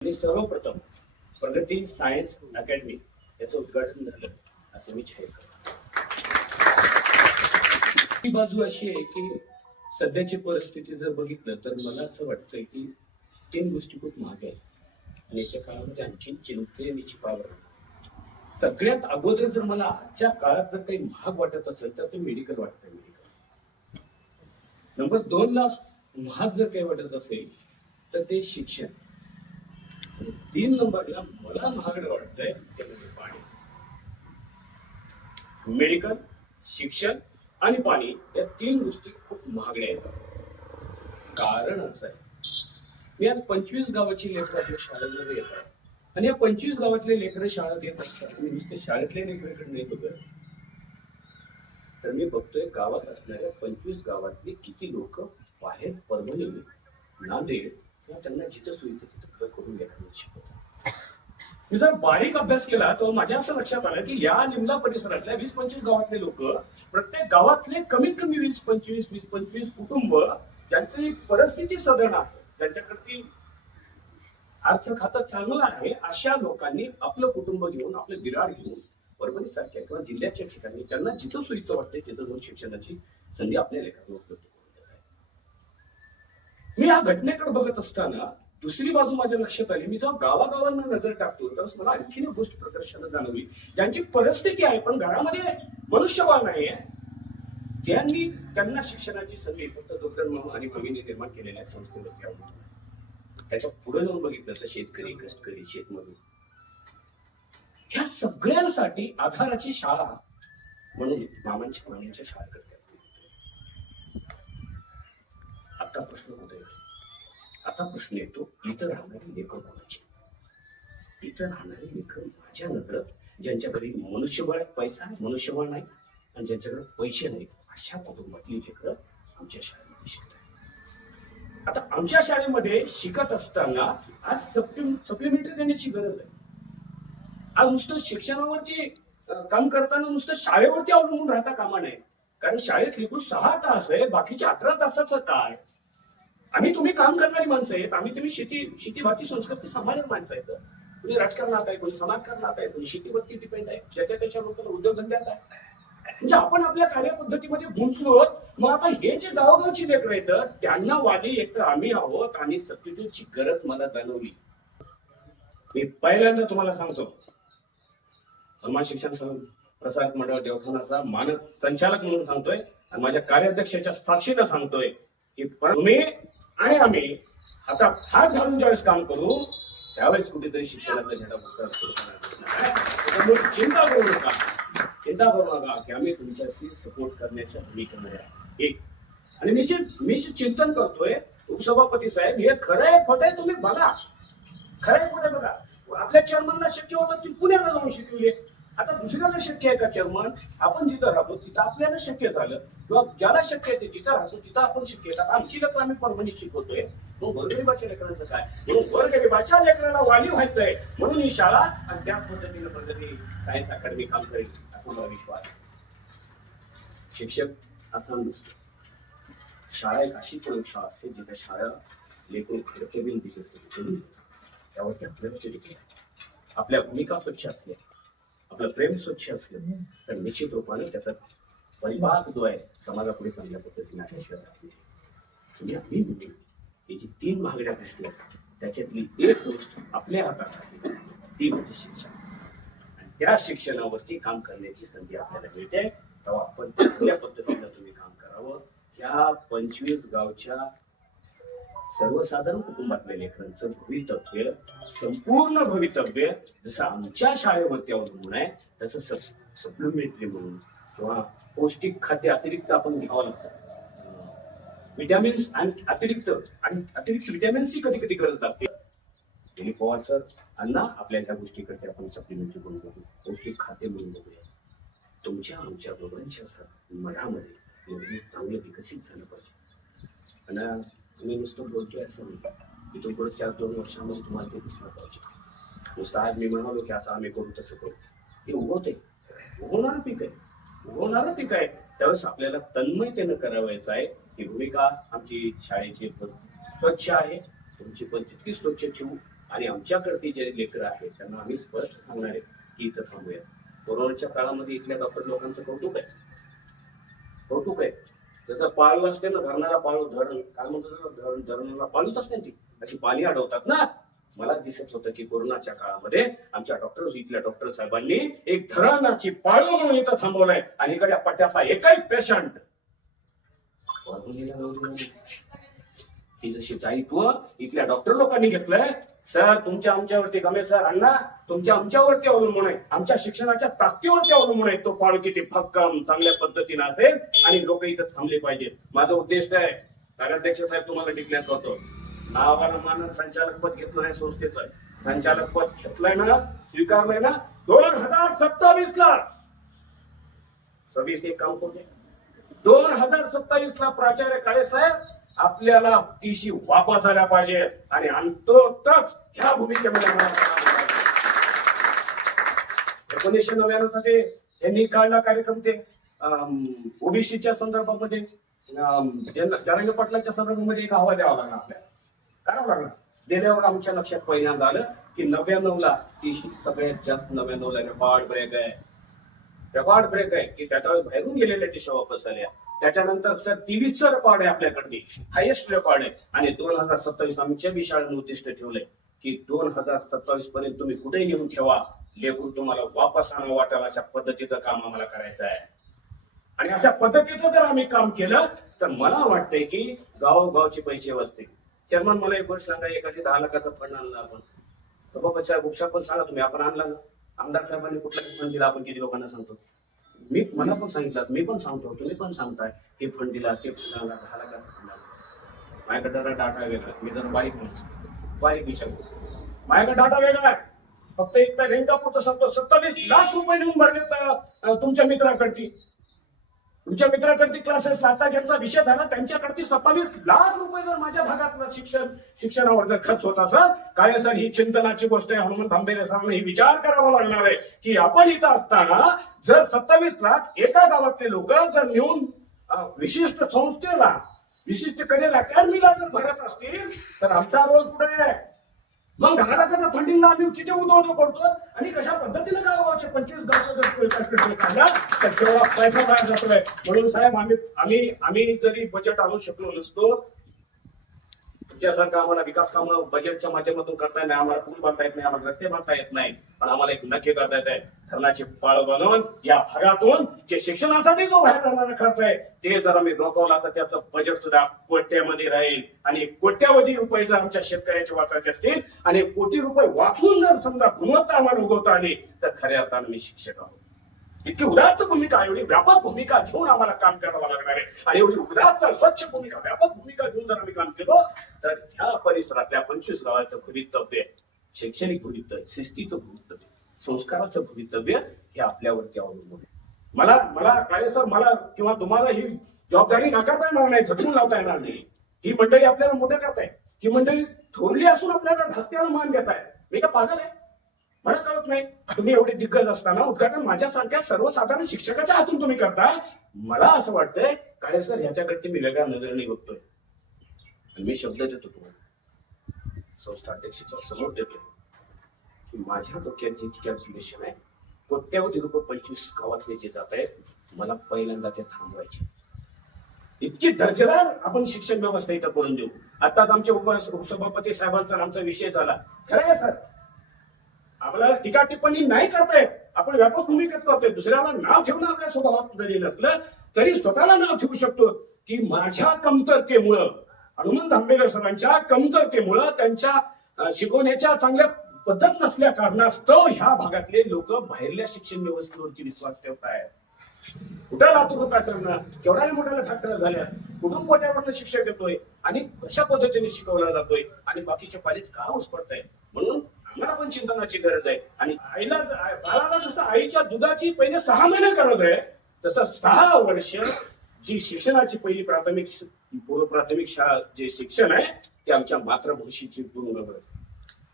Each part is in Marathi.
आणि सर्वप्रथम प्रगती सायन्स अकॅडमी याचं उद्घाटन झालं असं मी जाहीर करतो. ही बाजू अशी आहे की सध्याची परिस्थिती जर बघितलं तर मला असं वाटतंय की तीन गोष्टी खूप महाग आहेत. आणि याच्या काळामध्ये आणखी चिंतेची पावर सगळ्यात अगोदर जर मला आजच्या काळात जर काही महाग वाटत असेल तर ते मेडिकल वाटतंय मेडिकल नंबर दोन ला महाग जर काही वाटत असेल तर ते शिक्षण. तीन नंबरला मला महागडं वाटतंय ते म्हणजे पाणी. मेडिकल शिक्षण आणि पाणी या तीन गोष्टी खूप महागड्या आहेत. कारण असं आहे. मी आज पंचवीस गावाची लेकरं आपल्या शाळेमध्ये येत आहे. आणि या पंचवीस गावातले लेकरं शाळेत येत असतात. मी नुसते शाळेतले लेकरांकडे नाही बघत. तर मी बघतोय गावात असणाऱ्या पंचवीस गावातले किती लोक बाहेर परभणी नांदेड किंवा त्यांना जिथं सोयीचं तिथं घर करून लेकरांना शिकवतात मी जर बारीक अभ्यास केला तर माझ्या असं लक्षात आलं की या निमला परिसरातल्या वीस पंचवीस गावातले लोक प्रत्येक गावातले कमीत कमी वीस पंचवीस वीस पंचवीस कुटुंब ज्यांची परिस्थिती सदन आहे. त्यांच्याकडे अर्थ खातं चांगलं आहे अशा लोकांनी आपलं कुटुंब घेऊन आपलं विराड घेऊन परभणी सारख्या किंवा जिल्ह्याच्या ठिकाणी ज्यांना जिथं सोयीचं वाटते तिथं जाऊन शिक्षणाची संधी आपल्या लेखात उपलब्ध मी या घटनेकडे बघत असताना दुसरी बाजू माझ्या लक्षात आली. मी जेव्हा गावागावांना नजर टाकतो त्यावेळेस मला आणखीन एक गोष्ट प्रदर्शनात जाणवली ज्यांची परिस्थिती आहे पण घरामध्ये मनुष्यबळ नाही आहे त्यांनी त्यांना शिक्षणाची संधी फक्त डॉक्टर मामा आणि मम्मीने निर्माण केलेल्या संस्थेवरती अवलंबून त्याच्या पुढे जाऊन बघितलं तर शेतकरी कष्टकरी शेतमजूर. ह्या सगळ्यांसाठी आधाराची शाळा म्हणून मामांच्या मामांच्या शाळा करतात आता प्रश्न कुठे येतो आता प्रश्न येतो इथं राहणारे लेखक कोणाचे? इथं राहणारे लेखक माझ्या नजरात ज्यांच्याकडे मनुष्यबळ पैसा मनुष्यबळ नाही आणि ज्यांच्याकडे पैसे नाहीत अशा कुटुंबातली लेखक आमच्या शाळेमध्ये शिकत आहेत. आता आमच्या शाळेमध्ये शिकत असताना आज सप्लिमेंटरी देण्याची गरज आहे. आज नुसतं शिक्षणावरती काम करताना नुसतं शाळेवरती अवलंबून राहता कामा नये. कारण शाळेत लिखून सहा तास आहे बाकीच्या अठरा तासाचं काय? आम्ही तुम्ही काम करणारी माणसं आहेत. आम्ही तुम्ही शेती शेती भाती संस्कृती सांभाळणारी माणसं आहेत. कोणी राजकारणात आहे कोणी समाजकारणात आहे कोणी शेतीवरती डिपेंड आहे. ज्याच्या त्याच्या लोकांना उद्योगधंद्यात आहे म्हणजे आपण आपल्या कार्यपद्धतीमध्ये गुंतलो मग आता हे जे गावोगावची लेकर आहेत त्यांना वाली एक तर आम्ही आहोत आणि सबस्टिट्यूटची गरज मला जाणवली. मी पहिल्यांदा तुम्हाला सांगतो समाज शिक्षण प्रसाद मंडळ देवखानाचा मानस संचालक म्हणून सांगतोय आणि माझ्या कार्याध्यक्षाच्या साक्षीनं सांगतोय की तुम्ही आणि आम्ही आता हात घालून ज्यावेळेस काम करू त्यावेळेस कुठेतरी शिक्षणाचा झेंडा पुस्तक चिंता करू नका. चिंता करू नका की आम्ही तुमच्याशी सपोर्ट करण्याच्या भूमिकेमध्ये आहे. एक. आणि मी जे मी जे चिंतन करतोय उपसभापती साहेब हे खरं आहे खोटं आहे तुम्ही बघा. खरं आहे खोटं बघा. आपल्या चेअरमनला शक्य होतं की पुण्याला जाऊन शिकवले. आता दुसऱ्याला शक्य आहे का चेअरमन? आपण जिथं राहतो तिथं आपल्याला शक्य झालं. किंवा ज्याला शक्य आहे ते जिथं राहतो तिथं आपण शक्य आहे. आमची लेकरं आम्ही परभणीत शिकवतोय. मग गोरगरिबाच्या लेकरांचं काय? म्हणून गोरगरिबाच्या लेकरांना वाली व्हायचंय. म्हणून ही शाळा आणि त्याच पद्धतीने प्रगती सायन्स अकॅडमी काम करेल असा मला विश्वास आहे. शिक्षक असा नसतो. शाळा एक अशी प्रयोगशाळा असते जिथे शाळा लेकरून खडकवीन बिघडतो त्यावरती आपल्याला चिडकी आपल्या भूमिका स्वच्छ असल्या आपलं प्रेम स्वच्छ असलं तर निश्चित रूपाने त्याचा परिवार जो आहे समाजापुढे चांगल्या पद्धतीने आल्याशिवाय राहत नाही. ही जी तीन महागड्या गोष्टी आहेत त्याच्यातली एक गोष्ट आपल्या हातात आहे ती म्हणजे शिक्षण आणि त्या शिक्षणावरती काम करण्याची संधी आपल्याला मिळते. तेव्हा आपण चांगल्या पद्धतीनं तुम्ही काम करावं. या पंचवीस गावच्या सर्वसाधारण कुटुंबातल्या लेकरांचं भवितव्य संपूर्ण भवितव्य जसं आमच्या शाळेवरती अवलंबून आहे तसं सप्लिमेंटरी म्हणून किंवा पौष्टिक खाद्य अतिरिक्त आपण घ्यावं लागतं. विटॅमिन्स आणि अतिरिक्त आणि अतिरिक्त विटॅमिन्सची कधी कधी गरज लागते. दिलीप पवार सर अण्णा आपल्या ह्या गोष्टीकडे आपण सप्लिमेंटरी म्हणून बघू. पौष्टिक खाद्य म्हणून बघूया. तुमच्या आमच्या दोघांच्या सर मनामध्ये चांगलं विकसित झालं पाहिजे. आणि मी नुसतं बोलतोय असं नाही. इथून पुढे चार दोन वर्षामध्ये तुम्हाला ते दिसलं पाहिजे नुसतं आज मी म्हणालो की असं आम्ही करू तसं करू. ते उगवते उगवणारं पीक आहे. उगवणारं पीक आहे. त्यावेळेस आपल्याला तन्मयतेनं करावायचं आहे. ही भूमिका आमची शाळेची पण स्वच्छ आहे. तुमची पण तितकी स्वच्छ ठेवू. आणि आमच्याकडे जे लेकर आहेत त्यांना आम्ही स्पष्ट सांगणार आहे की इथं थांबूया. कोरोनाच्या काळामध्ये इथल्या डॉक्टर लोकांचं कौतुक आहे. कौतुक आहे. त्याचा पाळू असते ना धरणाला पाळू धरण काय म्हणतो धरण धरणाला पाळूच असते ती. अशी पाणी अडवतात ना. मला दिसत होतं की कोरोनाच्या काळामध्ये आमच्या डॉक्टर इथल्या डॉक्टर साहेबांनी एक धरणाची पाळू म्हणून इथं थांबवलंय. आणि इकडच्या पट्ट्यातला एकही पेशंट ही जशी दायित्व इथल्या डॉक्टर लोकांनी घेतलंय सर तुमच्या आमच्यावरती गमे सर अण्णा तुमच्या आमच्यावरती अवलंबून आहे. आमच्या शिक्षणाच्या प्राप्तीवरती अवलंबून आहे. तो पाळू किती भक्कम चांगल्या पद्धतीने असेल आणि लोक इथं थांबले पाहिजेत. माझा उद्देश आहे कार्याध्यक्ष साहेब तुम्हाला डिक्लेअर करतो. नावाला मानन संचालक पद घेतलं आहे संस्थेचं. संचालक पद घेतलंय ना स्वीकारलंय ना. दोन हजार सत्तावीस ला सव्वीस एक काम करू दोन हजार सत्तावीस ला प्राचार्य काळे साहेब आपल्याला टीशी वापस आल्या पाहिजे आणि अंतोतच ह्या भूमिकेमध्ये एकोणीसशे नव्याण्णवमध्ये यांनी काढला कार्यक्रम ते ओबीसीच्या संदर्भामध्ये अं, जन- जरांगे पाटलाच्या संदर्भामध्ये एक हवा द्यावा लागला आपल्याला. करावं लागला? दिल्यावर आमच्या लक्षात पहिल्यांदा आलं की नव्याण्णव ला टीशी सगळ्यात जास्त नव्याण्णव ला रेकॉर्ड ब्रेक आहे. रेकॉर्ड ब्रेक आहे. की त्याच्यावर बाहेरून गेलेल्या टिशा वापस आल्या त्याच्यानंतर सर तेवीसचा रेकॉर्ड आहे आपल्याकडे हायेस्ट रेकॉर्ड आहे. आणि दोन हजार सत्तावीस आमच्या विशाळाने उद्दिष्ट ठेवलंय की दोन हजार सत्तावीस पर्यंत तुम्ही कुठे घेऊन ठेवा लेखून तुम्हाला वापस आणा वाटेल अशा पद्धतीचं काम आम्हाला करायचं आहे. आणि अशा पद्धतीचं जर आम्ही काम केलं तर मला वाटतंय की गावोगावचे पैसे वाचतील. चेअरमन मला एक गोष्ट सांगा एखादी दहा लाखाचा फंड आणला आपण. बाबा साहेब उपसा पण सांगा तुम्ही आपण आणला ना आमदार साहेबांनी कुठलाही फंड दिला आपण किती लोकांना सांगतो? मी मला पण सांगितलं मी पण सांगतो तुम्ही पण सांगताय हे फंड दिला ते फंड आणला दहा लाखाचा फंड आणला माझ्याकडे जरा डाटा वेगळा मी जर बारीक म्हणतो बारीक विचार करतो. माझ्याकडे डाटा वेगळा आहे. फक्त एकदा तर सांगतो सत्तावीस लाख रुपये देऊन भरले तुमच्या मित्राकडची. तुमच्या मित्राकडची क्लासेस आता ज्यांचा विषय झाला त्यांच्याकडची सत्तावीस लाख रुपये जर माझ्या भागातलं शिक्षण शिक्षणावर जर खर्च होत असत काय सर ही चिंतनाची गोष्ट आहे हनुमंत आंबेरे सरांना ही विचार करावा लागणार आहे की आपण इथं असताना जर सत्तावीस लाख एका गावातले लोक जर नेऊन विशिष्ट संस्थेला विशिष्ट कलेला अकॅडमीला जर भरत असतील तर आमचा रोल कुठे आहे? मग दहा लाखाचा फंडिंग आम्ही किती उदो करतो? आणि कशा पद्धतीने गावाचे पंचवीस गावचं काढला तर तेव्हा पैसा बाहेर जातोय. म्हणून साहेब आम्ही आम्ही आम्ही जरी बजेट आणू शकलो नसतो तुमच्यासारखं आम्हाला विकास कामं बजेटच्या माध्यमातून करता येत नाही आम्हाला पूल बांधता येत नाही आम्हाला रस्ते बांधता येत नाही पण आम्हाला एक नक्की करता येत आहे धरणाची पाळ बनवून या भागातून जे शिक्षणासाठी जो बाहेर जाणारा खर्च आहे ते जर आम्ही रोखवला तर त्याचं बजेट सुद्धा कोट्यामध्ये राहील. आणि कोट्यावधी रुपये जर आमच्या शेतकऱ्याचे वाचायचे असतील आणि कोटी रुपये वाचून जर समजा गुणवत्ता आम्हाला उगवता आली तर खऱ्या अर्थानं मी शिक्षक आहोत. इतकी उदात्त भूमिका एवढी व्यापक भूमिका घेऊन आम्हाला काम करावं लागणार आहे. आणि एवढी उदात्त स्वच्छ भूमिका व्यापक भूमिका घेऊन जर आम्ही काम केलं तर ह्या परिसरातल्या पंचवीस गावाचं भवितव्य शैक्षणिक भवितव्य शिस्तीचं भवितव्य संस्काराचं भवितव्य हे आपल्यावरती अवलंबून आहे. मला मला काय सर मला किंवा तुम्हाला ही जबाबदारी नाकारता येणार नाही झटून लावता येणार नाही. ही मंडळी आपल्याला मोठं करताय. ही मंडळी थोरली असून आपल्याला धाकट्याला मान घेताय मी का पागल आहे. मला कळत नाही. तुम्ही एवढे दिग्गज असताना उद्घाटन माझ्यासारख्या सर्वसाधारण शिक्षकाच्या हातून तुम्ही करताय. मला असं वाटतंय काळे सर ह्याच्याकडे मी वेगळ्या नजरेने बघतोय. आणि मी शब्द देतो तुम्हाला. संस्था अध्यक्षाच्या समोर देतो की माझ्या डोक्यात जे कॅल्क्युलेशन आहे कोट्यावधी रुपये पंचवीस गावातले जे जात आहेत मला पहिल्यांदा ते थांबवायचे. इतकी दर्जेदार आपण शिक्षण व्यवस्था इथं करून देऊ. आताच आमचे उपसभापती साहेबांचा आमचा विषय झाला. खरं आहे सर? आपल्याला टीका टिप्पणी नाही करतायत आपण व्यापक भूमिकेत करतोय. दुसऱ्याला नाव ठेवणं आपल्या स्वभावात जरी नसलं तरी स्वतःला नाव ठेवू शकतो. की माझ्या कमतरतेमुळं हनुमंत आंबेडकर सरांच्या कमतरतेमुळं त्यांच्या शिकवण्याच्या चांगल्या पद्धत नसल्या कारणास्तव ह्या भागातले लोक बाहेरल्या शिक्षण व्यवस्थेवरती विश्वास ठेवतायत. कुठं लातूर पॅटर्न केवढ्या मोठ्या फॅक्टर झाल्या? कुठून कोट्यावरनं शिक्षक येतोय? आणि कशा पद्धतीने शिकवला जातोय? आणि बाकीचे पालीच का हाऊस पडताय म्हणून आम्हाला पण चिंतनाची गरज आहे. आणि आईला बाळाला जसं आईच्या दुधाची पहिले सहा महिने गरज आहे तसं सहा वर्ष जी शिक्षणाची पहिली प्राथमिक पूर्व प्राथमिक शाळा जे शिक्षण आहे ते आमच्या मातृभाषेची पूर्ण गरज आहे.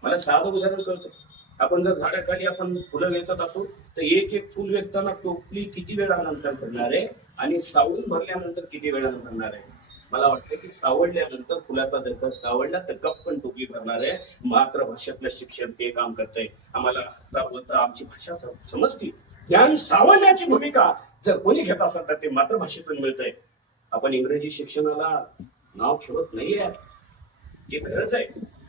मला साधं उदाहरण करतो आपण जर झाडाखाली आपण फुलं वेचत असू तर एक एक फुल वेचताना टोपली किती वेळानंतर भरणार आहे? आणि सावून भरल्यानंतर किती वेळानंतर भरणार आहे? मला वाटतं की सावडल्यानंतर फुलाचा जर सावडला तर गप पण टोपली भरणार आहे. मातृभाषेतलं शिक्षण ते काम करतंय. आम्हाला हसता बोलता आमची भाषा समजती समजते. ज्ञान सावडण्याची भूमिका जर कोणी घेत असेल तर ते मातृभाषेतून मिळतंय. आपण इंग्रजी शिक्षणाला नाव ठेवत नाहीये. ते खरंच आहे.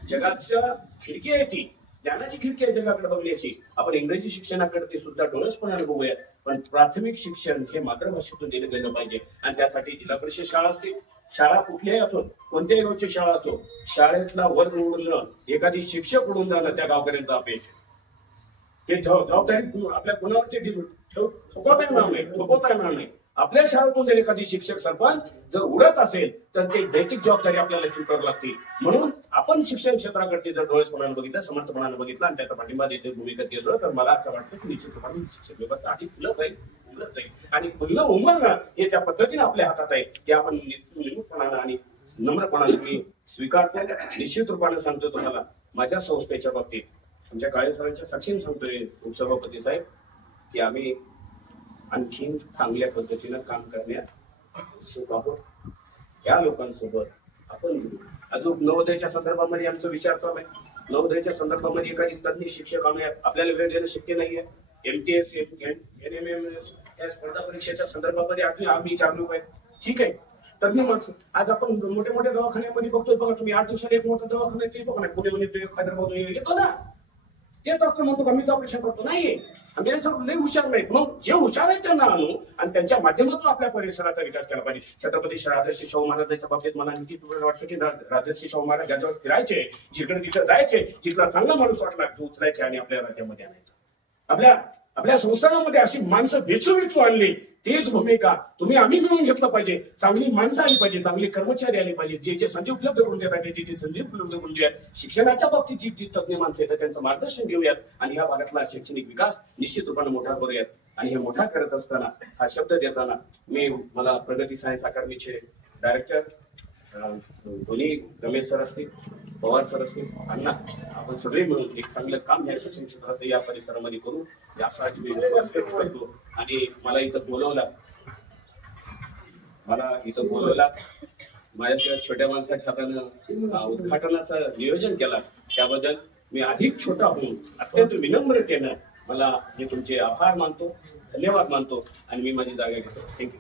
जगाच्या खिडकी आहे ती. ज्ञानाची खिडकी आहे जगाकडे बघण्याची. आपण इंग्रजी शिक्षणाकडे ते सुद्धा डोळसपणाने अनुभवूयात. पण प्राथमिक शिक्षण हे मातृभाषेतून दिलं गेलं पाहिजे. आणि त्यासाठी जिल्हा परिषद शाळा असतील शाळा कुठल्याही असो कोणत्याही गावची शाळा असो शाळेतला वर्ग उडलं एखादी शिक्षक उडून जाणं त्या गावकऱ्यांचा अपेक्ष हे जबाबदारी आपल्या कुणावरती ठेव- थोपवता येणार नाही थोपवता येणार नाही. आपल्या शाळेतून जर एखादी शिक्षक सरपंच जर उडत असेल तर ते नैतिक जबाबदारी आपल्याला स्वीकारावी लागते म्हणून आपण शिक्षण क्षेत्राकडे जर डोळेसपणाने बघितलं समर्थपणाने बघितलं आणि त्याचा पाठिंबा देते भूमिका केलं तर मला असं वाटतं की निश्चितपणे शिक्षण व्यवस्था आधी फुलत जाईल फुलत जाईल आणि फुलणं उमरणं हे याच्या पद्धतीने आपल्या हातात आहे की आपण निमूटपणानं आणि नम्रपणाने मी स्वीकारतो. निश्चित रूपाने सांगतो तुम्हाला माझ्या संस्थेच्या बाबतीत आमच्या काळे सरांच्या साक्षीने सांगतोय उपसभापती साहेब की आम्ही आणखीन चांगल्या पद्धतीनं काम करण्यास उत्सुक आहोत. या लोकांसोबत आपण अजून नवोदयाच्या संदर्भामध्ये आमचा विचार चालू आहे. नवोदयाच्या संदर्भामध्ये एखादी तज्ञ शिक्षक आणूया. आपल्याला वेळ देणं शक्य नाहीये. MTS N M M S या स्पर्धा परीक्षेच्या संदर्भामध्ये अजून आम्ही जागरूक आहे. ठीक आहे? तज्ञ माणसं आज आपण मोठ्या मोठे दवाखान्यामध्ये बघतोय. बघा तुम्ही आठ दिवसात एक मोठा दवाखाना ते बघा ना. पुणे म्हणजे हैदराबाद येतो ना ते डॉक्टर म्हणतो का मीच ऑपरेशन करतो नाही आणि ते सगळं लई हुशार नाहीत. मग जे हुशार आहेत त्यांना आणू आणि त्यांच्या माध्यमातून आपल्या परिसराचा विकास केला पाहिजे. छत्रपती राजर्षी शाहू महाराजांच्या बाबतीत मला निश्चित वाटतं की राजर्षी शाहू महाराज ज्याच्यावर फिरायचे जिकडे तिकडे जायचे जिथला चांगला माणूस वाटला तो उचलायचे आणि आपल्या राज्यामध्ये आणायचा. आपल्या आपल्या संस्थानामध्ये अशी माणसं वेचू वेचू आणली. तेच भूमिका तुम्ही आम्ही मिळून घेतलं पाहिजे. चांगली माणसं आली पाहिजे चांगली कर्मचारी आले पाहिजे. जे जे संधी उपलब्ध करून देत आहेत ते जे संधी उपलब्ध करून देऊयात शिक्षणाच्या बाबतीत जी जी तज्ञ माणसं येतात त्यांचं मार्गदर्शन घेऊयात आणि ह्या भागातला शैक्षणिक विकास निश्चित रूपाने मोठा करूयात. आणि हे मोठा करत असताना हा शब्द देताना मी मला प्रगती सायन्स अकादमीचे डायरेक्टर दोन्ही रमेश सर असतील पवार सर असतील अण्णा आपण सगळे मिळून एक चांगलं काम या शिक्षण क्षेत्रात या परिसरामध्ये करू. यासाठी मी विश्वास व्यक्त करतो. आणि मला इथं बोलवलं मला इथं बोलवला. माझ्या छोट्या माणसाच्या हातानं उद्घाटनाचं नियोजन केला. त्याबद्दल मी अधिक छोटा होऊन अत्यंत विनम्रतेनं मला हे तुमचे आभार मानतो धन्यवाद मानतो. आणि मी माझी जागा घेतो. थँक्यू